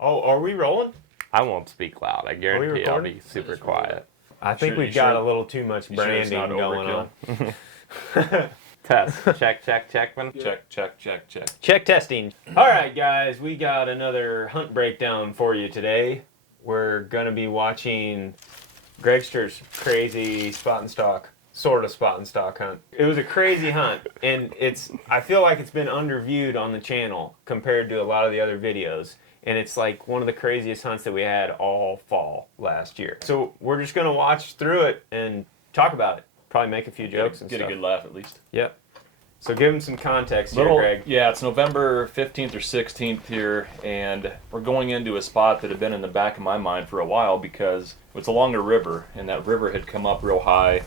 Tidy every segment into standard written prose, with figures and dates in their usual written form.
Oh, are we rolling? I won't speak loud. I guarantee I'll recording? be super quiet. I think we've got a little too much branding going on. Test. Check, check, check. Check testing. All right, guys, we got another hunt breakdown for you today. We're going to be watching Gregster's crazy spot and stalk, sort of spot and stalk hunt. It was a crazy hunt, and I feel like it's been underviewed on the channel compared to a lot of the other videos. And it's like one of the craziest hunts that we had all fall last year. So we're just going to watch through it and talk about it. Probably make a few jokes and get stuff. a good laugh at least. Yep. So give them some context here, Greg. Yeah, it's November 15th or 16th here, and we're going into a spot that had been in the back of my mind for a while because it's along a river, and that river had come up real high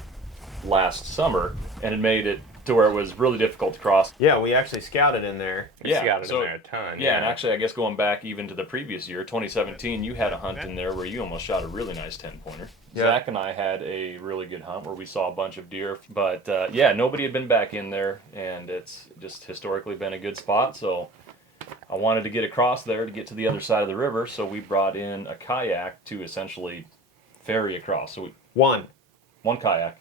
last summer, and it made it to where it was really difficult to cross. Yeah, we actually scouted in there. We scouted in there a ton. Yeah, and actually I guess going back even to the previous year, 2017, you had a hunt in there where you almost shot a really nice 10-pointer. Yeah. Zach and I had a really good hunt where we saw a bunch of deer. But yeah, nobody had been back in there, and it's just historically been a good spot. So I wanted to get across there to get to the other side of the river, so we brought in a kayak to essentially ferry across. So One kayak.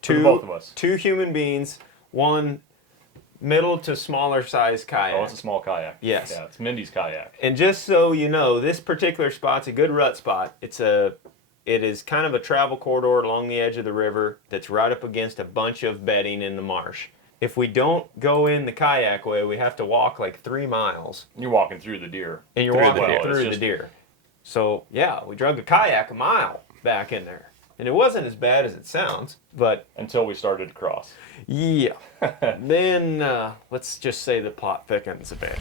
Two, for both of us. 2 human beings, 1 middle to smaller size kayak. Oh, it's a small kayak. Yes. Yeah, it's Mindy's kayak. And just so you know, this particular spot's a good rut spot. It is kind of a travel corridor along the edge of the river that's right up against a bunch of bedding in the marsh. If we don't go in the kayak way, we have to walk like 3 miles. You're walking through the deer. And you're walking through the deer. So yeah, we drug a kayak a mile back in there. And it wasn't as bad as it sounds, but... Until we started to cross. Yeah. Then, let's just say the plot thickens a bit.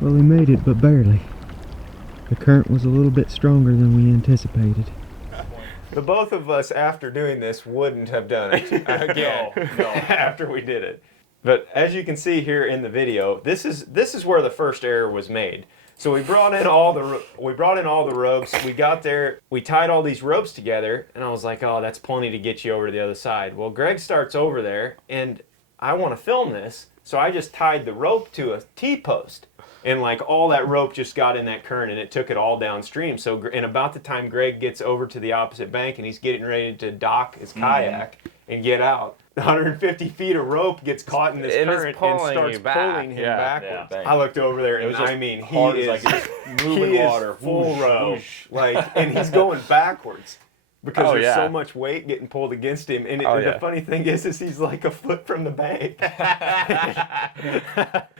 Well, he made it, but barely. The current was a little bit stronger than we anticipated. The both of us, after doing this, wouldn't have done it again No. after we did it. But as you can see here in the video, this is where the first error was made. So we brought in all the ropes. We got there, we tied all these ropes together, and I was like, oh, that's plenty to get you over to the other side. Well, Greg starts over there, and I want to film this, so I just tied the rope to a T-post. And like all that rope just got in that current, and it took it all downstream. So, and about the time Greg gets over to the opposite bank and he's getting ready to dock his kayak and get out, 150 feet of rope gets caught in this current and starts pulling him backwards. Yeah, I looked over there, and was just I mean, hard he as is I could just moving he water, is full whoosh, row, whoosh. like, and he's going backwards. Because there's yeah. so much weight getting pulled against him. And the funny thing is he's like a foot from the bank.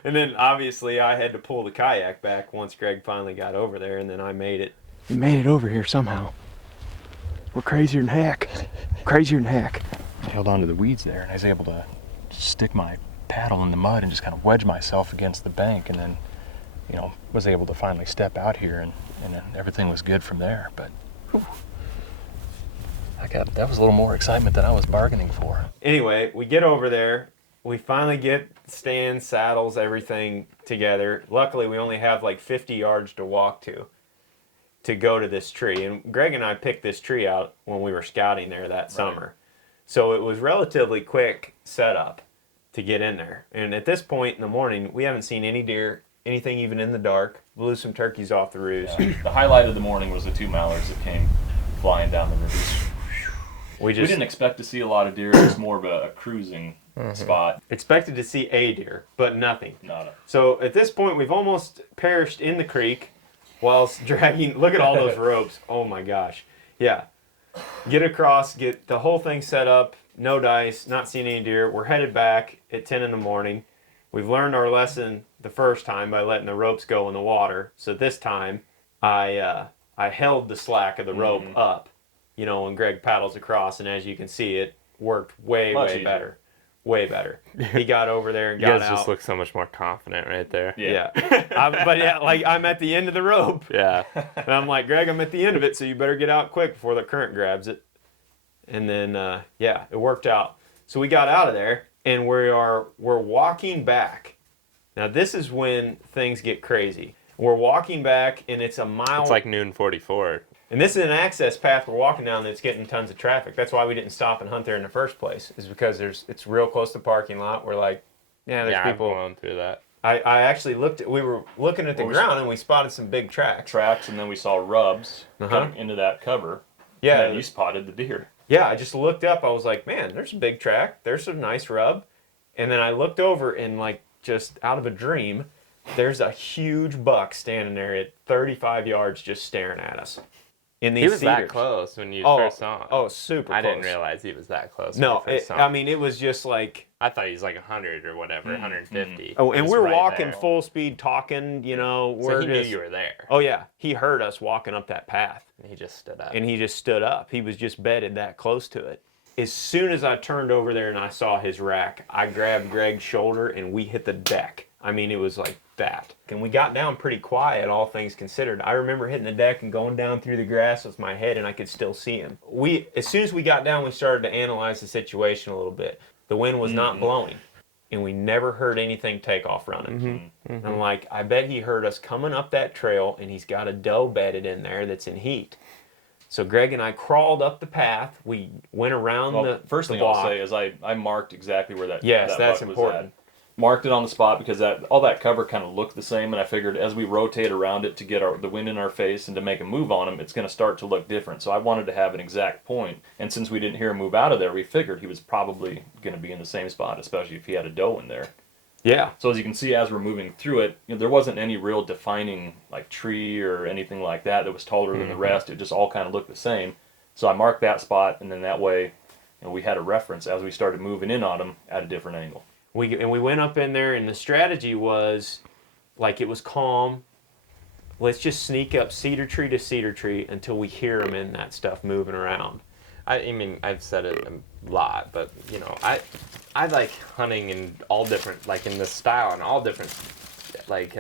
And then obviously I had to pull the kayak back once Greg finally got over there, and then I made it. We made it over here somehow. We're crazier than heck. Crazier than heck. I held onto the weeds there, and I was able to stick my paddle in the mud and just kind of wedge myself against the bank, and then, you know, was able to finally step out here, and then everything was good from there. But whew, that was a little more excitement than I was bargaining for. Anyway, we get over there. We finally get stands, saddles, everything together. Luckily, we only have like 50 yards to walk to go to this tree. And Greg and I picked this tree out when we were scouting there that summer. So it was relatively quick setup to get in there. And at this point in the morning, we haven't seen any deer, anything even in the dark. Blew some turkeys off the roost. Yeah. The highlight of the morning was the 2 mallards that came flying down the river. We didn't expect to see a lot of deer. It was more of a cruising spot. Expected to see a deer, but nothing. Nada. So at this point, we've almost perished in the creek whilst dragging. Look at all those ropes. Oh my gosh. Yeah. Get across, get the whole thing set up, no dice, not seeing any deer. We're headed back at 10 in the morning. We've learned our lesson the first time by letting the ropes go in the water. So this time, I held the slack of the rope up, you know, when Greg paddles across, and as you can see, it worked way better. Way better. He got over there and got out. You guys just look so much more confident right there. Yeah. But yeah, like I'm at the end of the rope. Yeah. And I'm like, Greg, I'm at the end of it, so you better get out quick before the current grabs it. And then, yeah, it worked out. So we got out of there, and we're walking back. Now this is when things get crazy. We're walking back, and it's a mile. It's like noon 44. And this is an access path we're walking down that's getting tons of traffic. That's why we didn't stop and hunt there in the first place, is because it's real close to the parking lot. We're like, yeah, there's people. I've gone through that. I actually we were looking at the ground and we spotted some big tracks. And then we saw rubs coming into that cover. Yeah. And then you spotted the deer. Yeah, I just looked up. I was like, man, there's a big track. There's a nice rub. And then I looked over and, like, just out of a dream, there's a huge buck standing there at 35 yards just staring at us. In these He was that cedars. close when you first saw him. Oh, super close. I didn't realize he was that close. No, when you first saw him. I mean, it was just like... I thought he was like 100 or whatever, 150. Oh, and He was we're right walking there. full speed, talking, you know. So We're he just, knew you were there. Oh, yeah. He heard us walking up that path. And he just stood up. And he just stood up. He was just bedded that close to it. As soon as I turned over there and I saw his rack, I grabbed Greg's shoulder and we hit the deck. I mean, it was like that. And we got down pretty quiet, all things considered. I remember hitting the deck and going down through the grass with my head and I could still see him. As soon as we got down, we started to analyze the situation a little bit. The wind was not blowing. And we never heard anything take off running. And I'm like, I bet he heard us coming up that trail and he's got a doe bedded in there that's in heat. So Greg and I crawled up the path. We went around the first thing block. I'll say is I marked exactly where that Yes, that that's buck was important. at. Marked it on the spot because all that cover kind of looked the same, and I figured as we rotate around it to get the wind in our face and to make a move on him, it's going to start to look different. So I wanted to have an exact point, and since we didn't hear him move out of there, we figured he was probably going to be in the same spot, especially if he had a doe in there. Yeah. So as you can see, as we're moving through it, there wasn't any real defining like tree or anything like that was taller than the rest. It just all kind of looked the same. So I marked that spot, and then that way, we had a reference as we started moving in on him at a different angle. We went up in there, and the strategy was, like, it was calm. Let's just sneak up cedar tree to cedar tree until we hear them in that stuff moving around. I mean, I've said it a lot, but, I like hunting in all different, like, in this style and all different, like,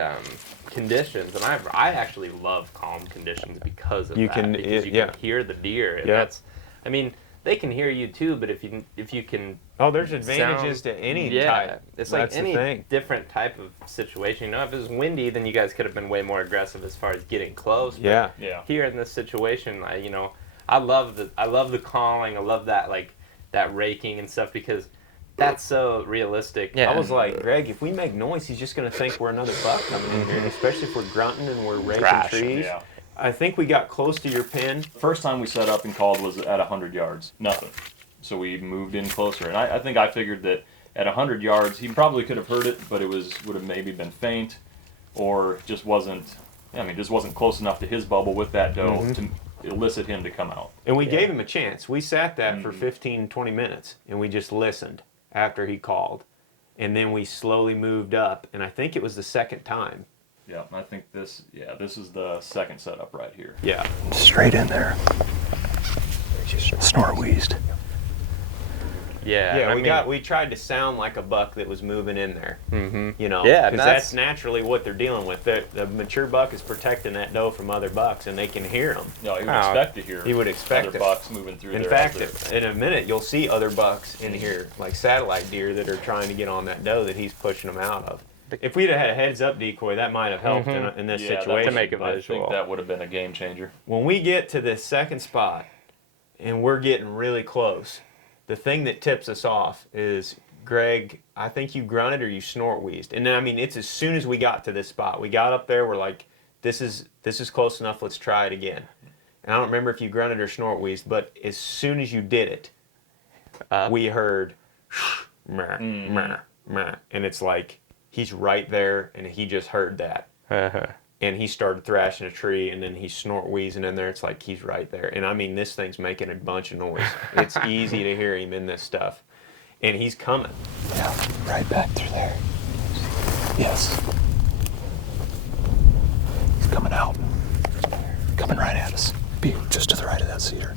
conditions. And I actually love calm conditions because of that. Because you can hear the deer. And that's, I mean, they can hear you too, but if you can... Oh, there's advantages to any type. It's That's like the any thing. different type of situation. If it was windy, then you guys could have been way more aggressive as far as getting close. But Yeah. here in this situation, I love the calling. I love that that raking and stuff because that's so realistic. Yeah. I was like, Greg, if we make noise, he's just going to think we're another buck coming in here, especially if we're grunting and we're raking trees. Yeah. I think we got close to your pen. First time we set up and called was at 100 yards. Nothing. So we moved in closer. And I think I figured that at 100 yards, he probably could have heard it, but it would have maybe been faint or just wasn't close enough to his bubble with that doe to elicit him to come out. And we gave him a chance. We sat that for 15, 20 minutes, and we just listened after he called. And then we slowly moved up, and I think it was the second time. Yeah, I think this is the second setup right here. Yeah. Straight in there. Snort wheezed. Yeah. We tried to sound like a buck that was moving in there. Yeah, because that's naturally what they're dealing with. The mature buck is protecting that doe from other bucks, and they can hear them. No, he would expect to hear. He would expect other it. bucks moving through. In there fact, as they're- in a minute, you'll see other bucks in here, like satellite deer that are trying to get on that doe that he's pushing them out of. If we'd have had a heads-up decoy, that might have helped in this situation. To make it I visual. think that would have been a game changer. When we get to this second spot, and we're getting really close, the thing that tips us off is, Greg, I think you grunted or you snort wheezed. And then, I mean, it's as soon as we got to this spot. We got up there, we're like, this is close enough, let's try it again. And I don't remember if you grunted or snort wheezed, but as soon as you did it, we heard, meh, meh, meh. And it's like, he's right there, and he just heard that. And he started thrashing a tree, and then he's snort wheezing in there. It's like he's right there. And I mean, this thing's making a bunch of noise. It's easy to hear him in this stuff. And he's coming. Yeah, right back through there. Yes. He's coming out. Coming right at us. Be just to the right of that cedar.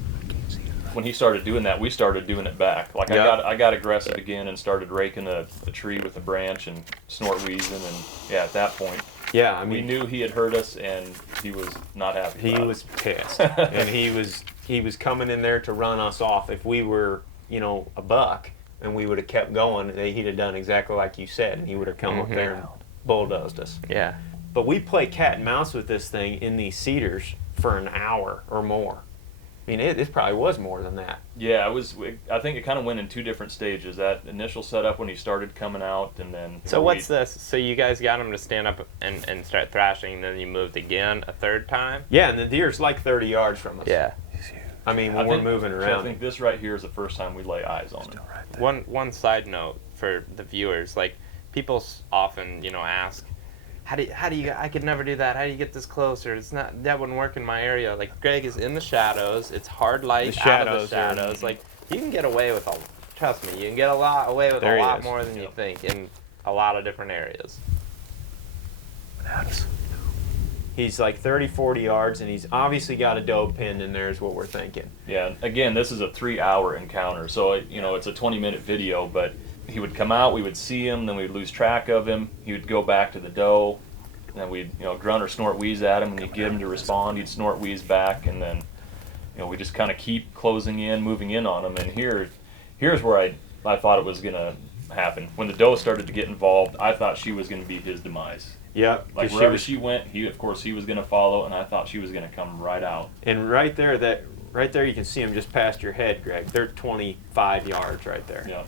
When he started doing that, we started doing it back. Like I got aggressive again and started raking a tree with a branch and snort wheezing, and at that point, Yeah, I mean, we knew he had heard us, and he was not happy. he was pissed, and he was coming in there to run us off. If we were, a buck, and we would have kept going, he'd have done exactly like you said, and he would have come up there and bulldozed us. Yeah. But we play cat and mouse with this thing in these cedars for an hour or more. I mean, it probably was more than that. Yeah, I think it kind of went in two different stages. That initial setup when he started coming out, and then. So what's this? So you guys got him to stand up and start thrashing, and then you moved again a third time? Yeah, and the deer's like 30 yards from us. Yeah. I mean, when we're moving around. I think this right here is the first time we lay eyes on him. One side note for the viewers, like people often, ask, how do you I could never do that. How do you get this closer? That wouldn't work in my area. Like Greg is in the shadows. It's hard light out of the shadows. Like you can get away with trust me, you can get away with a lot more than you think in a lot of different areas. He's like 30, 40 yards, and he's obviously got a doe pinned in there is what we're thinking. Yeah, again, this is a 3-hour encounter, so it's a 20-minute video, but he would come out, we would see him, then we'd lose track of him, he would go back to the doe, and then we'd grunt or snort wheeze at him, and he'd get him to respond, he'd snort wheeze back, and then we just kind of keep closing in, moving in on him, and here's where I thought it was going to happen. When the doe started to get involved, I thought she was going to be his demise. Yep. Like wherever she went, he was going to follow, and I thought she was going to come right out. And right there you can see him just past your head, Greg. They're 25 yards right there. Yeah.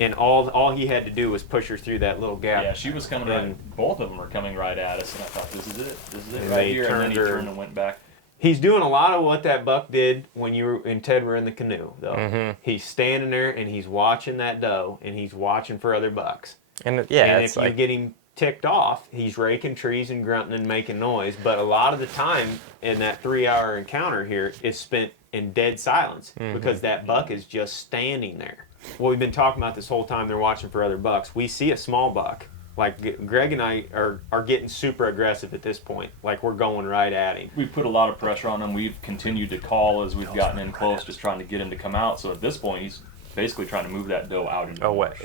And all he had to do was push her through that little gap. Yeah, she was coming right. Both of them were coming right at us, and I thought, this is it And right they here. And then he turned her- turned and went back. He's doing a lot of what that buck did when you and Ted were in the canoe, though. Mm-hmm. He's standing there and he's watching that doe, and he's watching for other bucks. And And if you get him ticked off, he's raking trees and grunting and making noise. But a lot of the time in that 3-hour encounter here is spent in dead silence because that buck is just standing there. Well, we've been talking about this whole time they're watching for other bucks. We see a small buck. Like Greg and I are getting super aggressive at this point. Like we're going right at him. We put a lot of pressure on him. We've continued to call as we've gotten in close, just trying to get him to come out. So at this point, he's basically trying to move that doe out into the marsh,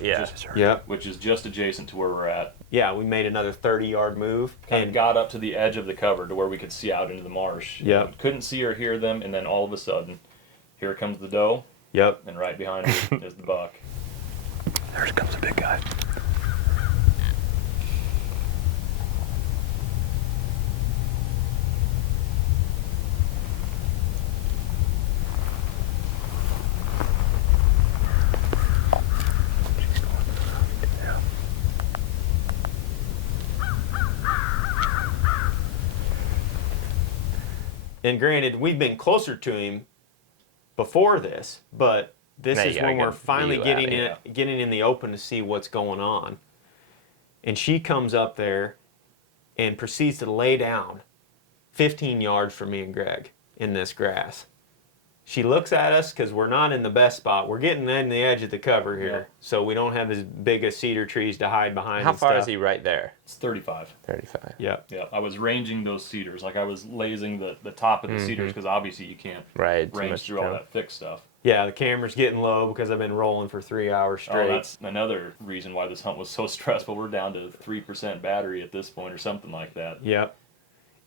which is just adjacent to where we're at. Yeah, we made another 30-yard move And got up to the edge of the cover to where we could see out into the marsh. Yep. Couldn't see or hear them, and then all of a sudden, here comes the doe, Yep. and right behind her is the buck. There comes the big guy. And granted, we've been closer to him before this, but this Now you is gotta when get we're finally view out, getting in the open to see what's going on. And she comes up there and proceeds to lay down 15 yards from me and Greg in this grass. She looks at us because we're not in the best spot. We're getting in the edge of the cover here, Yeah. so we don't have as big as cedar trees to hide behind. How and far stuff. is he right there? It's 35. 35. Yep. Yeah, I was ranging those cedars. Like I was lasing the top of the cedars because obviously you can't Right. too range much through all jump. that thick stuff. Yeah, the camera's getting low because I've been rolling for 3 hours straight. Oh, that's another reason why this hunt was so stressful. We're down to 3% battery at this point or something like that. Yep.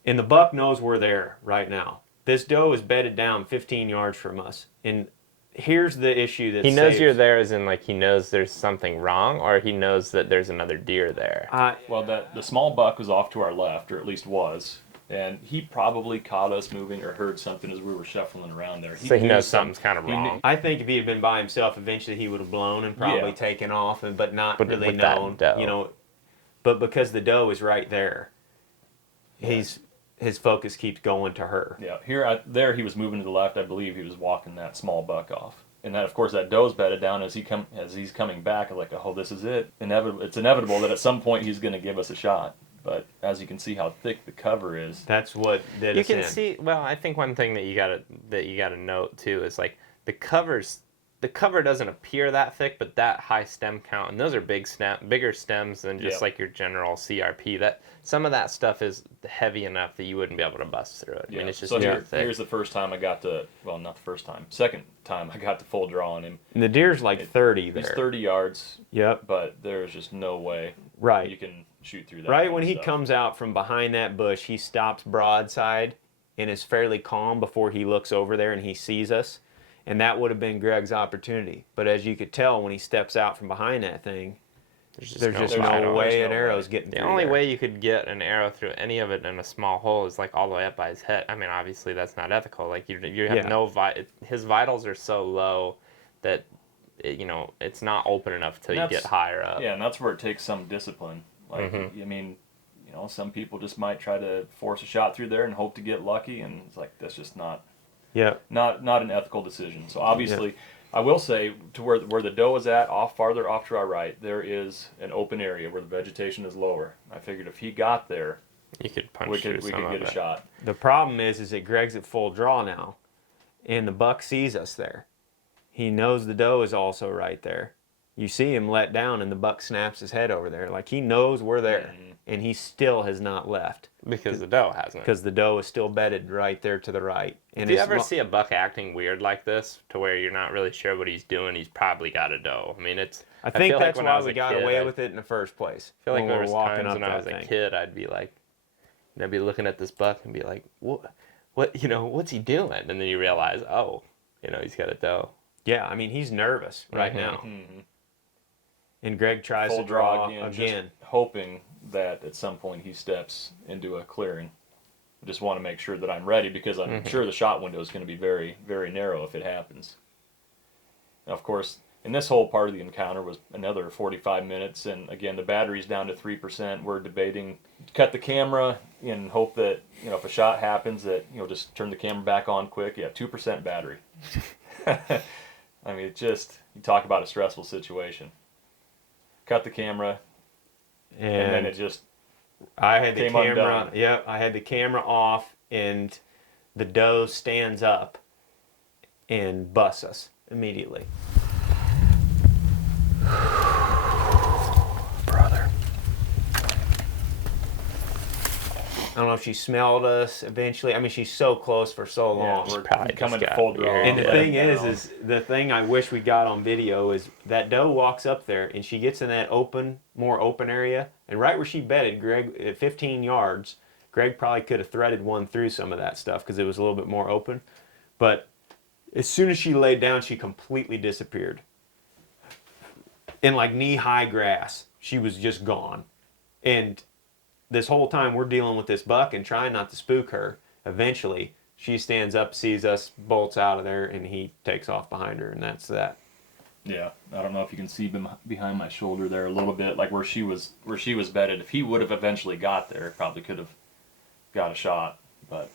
And the buck knows we're there right now. This doe is bedded down 15 yards from us. And here's the issue that He knows you're there as in like he knows there's something wrong, or he knows that there's another deer there. Well, the small buck was off to our left, or at least was. And he probably caught us moving or heard something as we were shuffling around there. So he knew knows something's kind of he knew- wrong. I think if he had been by himself, eventually he would have blown and probably Yeah. taken off, but not But really with that known. doe. But because the doe is right there, his focus keeps going to her. Yeah, there he was moving to the left. I believe he was walking that small buck off. And then, of course, that doe's bedded down as he's coming back. I'm like, oh, this is it. It's inevitable that at some point he's going to give us a shot. But as you can see how thick the cover is. That's what did You us can in. see. Well, I think one thing that you gotta note too is like the cover doesn't appear that thick, but that high stem count, and those are bigger stems than just Yep. like your general CRP. That some of that stuff is heavy enough that you wouldn't be able to bust through it. I mean, it's just so too thick. here's the first time I got to, well, not the first time, second time I got to full draw on him. And the deer's like 30 there. He's 30 yards, Yep. but there's just no way Right. you can shoot through that. Right kind when of he stuff. comes out from behind that bush, he stops broadside and is fairly calm before he looks over there and he sees us. And that would have been Greg's opportunity. But as you could tell, when he steps out from behind that thing, There's just no way an arrow's getting The through only there. way you could get an arrow through any of it in a small hole is like all the way up by his head. I mean, obviously that's not ethical. Like you have Yeah. no his vitals are so low that it's not open enough till you get higher up. Yeah, and that's where it takes some discipline. Like I mean, some people just might try to force a shot through there and hope to get lucky, and it's like that's just not not an ethical decision. So obviously, I will say to where the doe is at, farther off to our right, there is an open area where the vegetation is lower. I figured if he got there, you could punch we could get a shot. The problem is that Greg's at full draw now, and the buck sees us there. He knows the doe is also right there. You see him let down, and the buck snaps his head over there. Like he knows we're there, and he still has not left. Because the doe hasn't. Because the doe is still bedded right there to the right. And if you ever see a buck acting weird like this, to where you're not really sure what he's doing, he's probably got a doe. I mean, I think feel that's like why we got away with it in the first place. I feel like when there we was were walking times up when I was a thing. kid, I'd be like, I'd be looking at this buck and be like, what, what's he doing? And then you realize, oh, he's got a doe. Yeah, I mean, he's nervous right now. And Greg tries Full to draw again. again. Just hoping that at some point he steps into a clearing. I just want to make sure that I'm ready because I'm sure the shot window is going to be very, very narrow if it happens. Now, of course, in this whole part of the encounter was another 45 minutes, and again, the battery's down to 3%. We're debating cut the camera and hope that, if a shot happens that, just turn the camera back on quick. Yeah, 2% battery. I mean, you talk about a stressful situation. Cut the camera, and then it just I had the came camera. undone. Yep, I had the camera off, and the doe stands up and busts us immediately. Brother. I don't know if she smelled us eventually. I mean, she's so close for so long. we're probably coming just to full got draw. weird. And the Yeah. thing is the thing I wish we got on video is that doe walks up there and she gets in that more open area, and right where she bedded, Greg, at 15 yards, Greg probably could have threaded one through some of that stuff because it was a little bit more open. But as soon as she laid down, she completely disappeared. In like knee-high grass, she was just gone. And this whole time we're dealing with this buck and trying not to spook her. Eventually, she stands up, sees us, bolts out of there, and he takes off behind her, and that's that. Yeah, I don't know if you can see behind my shoulder there a little bit, like where she was bedded. If he would have eventually got there, probably could have got a shot. But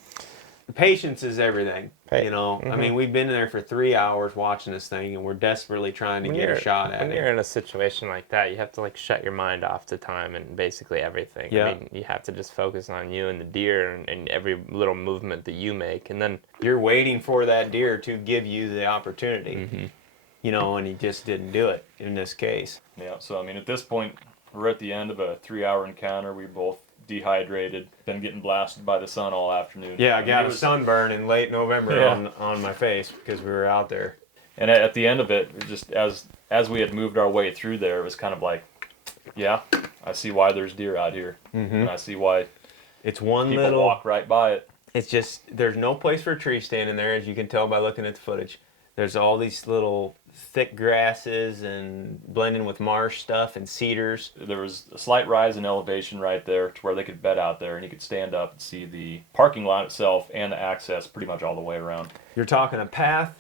Patience is everything, Hey. I mean, we've been there for 3 hours watching this thing, and we're desperately trying to get a shot at When it. you're in a situation like that, you have to shut your mind off to time and basically everything. Yeah. I mean, you have to just focus on you and the deer and every little movement that you make, and then You're waiting for that deer to give you the opportunity, and he just didn't do it in this case. yeah, so I mean, at this point, we're at the end of a 3-hour encounter. We both dehydrated, been getting blasted by the sun all afternoon. Yeah, I mean, got it a was- sunburn in late November Yeah. on my face because we were out there. And at the end of it, just as we had moved our way through there, it was kind of like, yeah, I see why there's deer out here, and I see why It's one people little. walk right by it. It's just there's no place for a tree standing there, as you can tell by looking at the footage. There's all these little thick grasses and blending with marsh stuff and cedars. There was a slight rise in elevation right there to where they could bed out there, and you could stand up and see the parking lot itself and the access pretty much all the way around. You're talking a path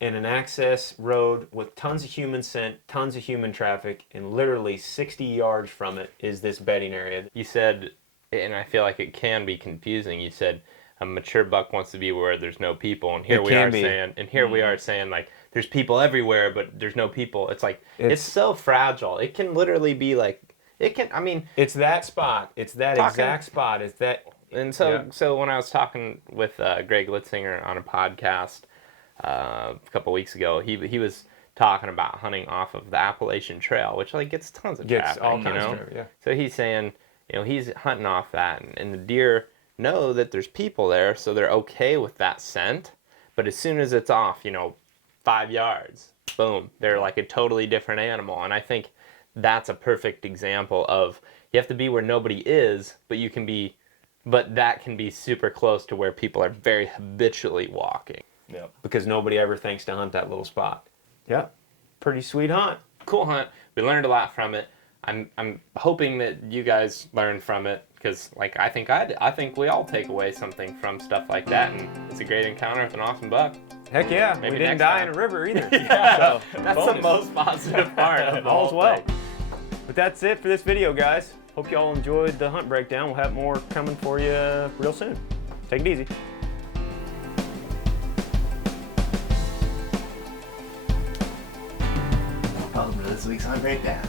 and an access road with tons of human scent, tons of human traffic, and literally 60 yards from it is this bedding area. you said, and I feel like it can be confusing, you said a mature buck wants to be where there's no people, and here It we can are be. saying, like, there's people everywhere, but there's no people. It's like, it's so fragile. It can literally be like, It's that spot. It's that Talking- exact spot. It's that. and so Yeah. so when I was talking with Greg Litzinger on a podcast a couple weeks ago, he was talking about hunting off of the Appalachian Trail, which gets tons of Gets traffic, all kinds of traffic, yeah. So he's saying, he's hunting off that, and the deer know that there's people there, so they're okay with that scent. But as soon as it's off, 5 yards, boom, they're like a totally different animal. And I think that's a perfect example of you have to be where nobody is, but that can be super close to where people are very habitually walking. Yeah. Because nobody ever thinks to hunt that little spot. Yep. Pretty sweet hunt. Cool hunt. we learned a lot from it. I'm hoping that you guys learned from it, because like I think we all take away something from stuff like that, and it's a great encounter with an awesome buck. Heck yeah, Maybe we didn't next die time. in a river either. Yeah, So, that's bonus. the most positive part of the all's whole well. thing. But that's it for this video, guys. Hope you all enjoyed the hunt breakdown. We'll have more coming for you real soon. Take it easy. Welcome to this week's hunt breakdown.